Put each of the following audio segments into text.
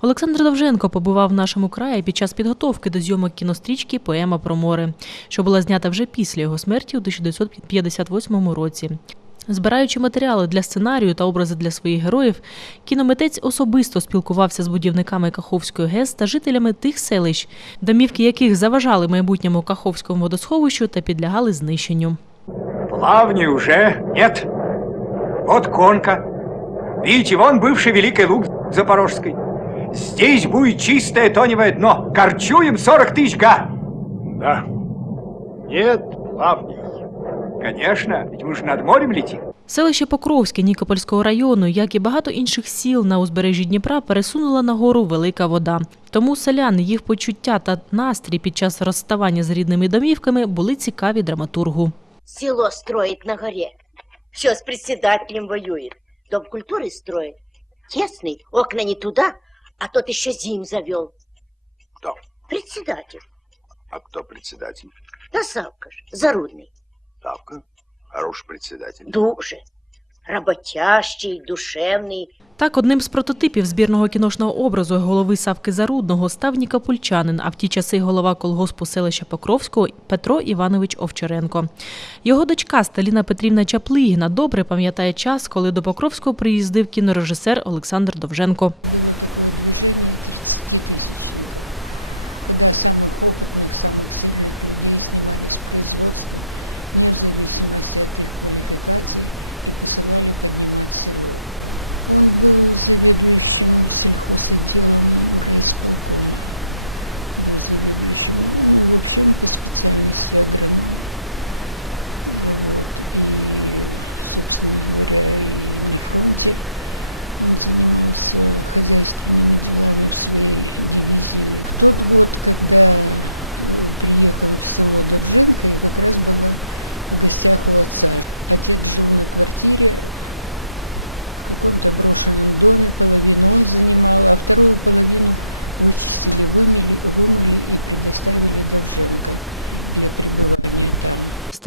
Олександр Довженко побував в нашому краї під час підготовки до зйомок кінострічки Поема про море, що була знята вже після його смерті у 1958 році. Збираючи матеріали для сценарію та образи для своїх героїв, кіномитець особисто спілкувався з будівниками Каховської ГЕС та жителями тих селищ, домівки яких заважали майбутньому Каховському водосховищу та підлягали знищенню. Плавни уже нет. Вот конка. Видите, вон бывший Великий Луг Запорожской. Здесь будет чистое тоневое дно. Корчуем 40 тысяч га. Да. Нет плавней. Конечно, ведь мы же над морем летим. Селище Покровське Нікопольського району, як і багато інших сіл на узбережжі Дніпра, пересунула нагору велика вода. Тому селяни, їх почуття та настрій під час розставання з рідними домівками були цікаві драматургу. Село строит на горе. Все с председателем воюет. Дом культуры строит. Тесный, окна не туда, а тот еще зим завел. Кто? Председатель. А кто председатель? Да Савка ж, Зарудный. Ставка. Хороший председатель. Дуже. Работящий, душевный. Так, одним з прототипів збірного кіношного образу голови Савки Зарудного став нікопольчанин, а в ті часи голова колгоспу селища Покровського Петро Іванович Овчаренко. Його дочка Сталіна Петрівна Чаплигіна добре пам'ятає час, коли до Покровського приїздив кінорежисер Олександр Довженко.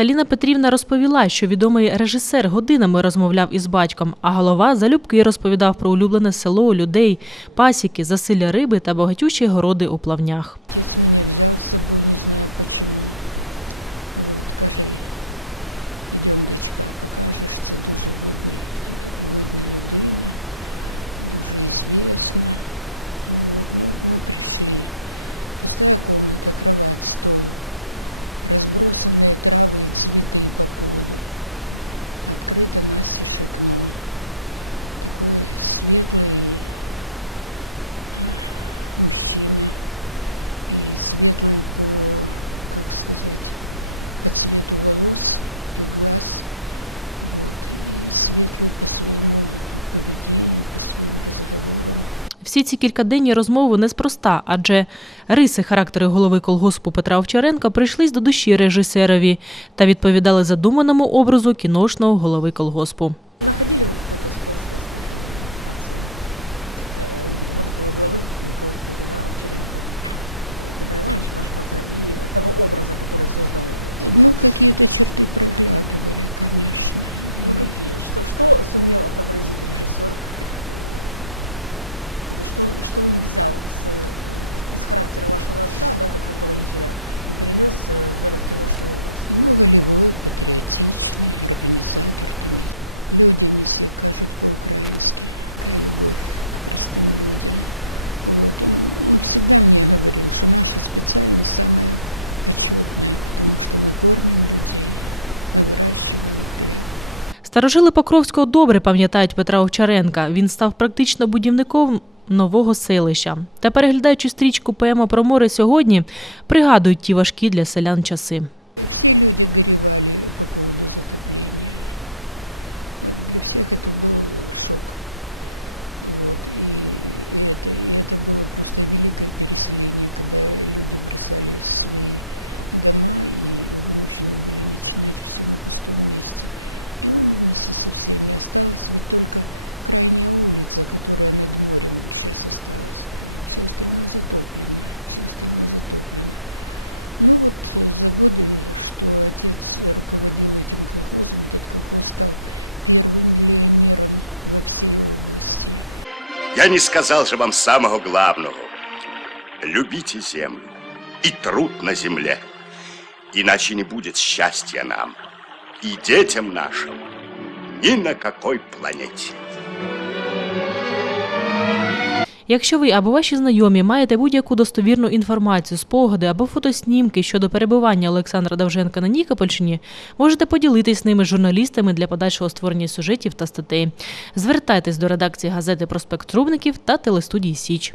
Сталіна Петрівна розповіла, що відомий режисер годинами розмовляв із батьком, а голова залюбки розповідав про улюблене село, людей, пасіки, засилля риби та багатючі городи у плавнях. Всі ці кількаденні розмови неспроста, адже риси характеру голови колгоспу Петра Овчаренка прийшлись до душі режисерові та відповідали задуманому образу кіношного голови колгоспу. Старожили Покровського добре пам'ятають Петра Овчаренка. Він став практично будівником нового селища. Та переглядаючи стрічку поема про море сьогодні, пригадують ті важкі для селян часи. Я не сказал же вам самого главного. Любите землю и труд на земле, иначе не будет счастья нам и детям нашим ни на какой планете. Якщо ви або ваші знайомі маєте будь-яку достовірну інформацію, спогади або фотоснімки щодо перебування Олександра Давженка на Нікопольщині, можете поділитись з ними з журналістами для подальшого створення сюжетів та статей. Звертайтесь до редакції газети Проспект Трубників та телестудії Січ.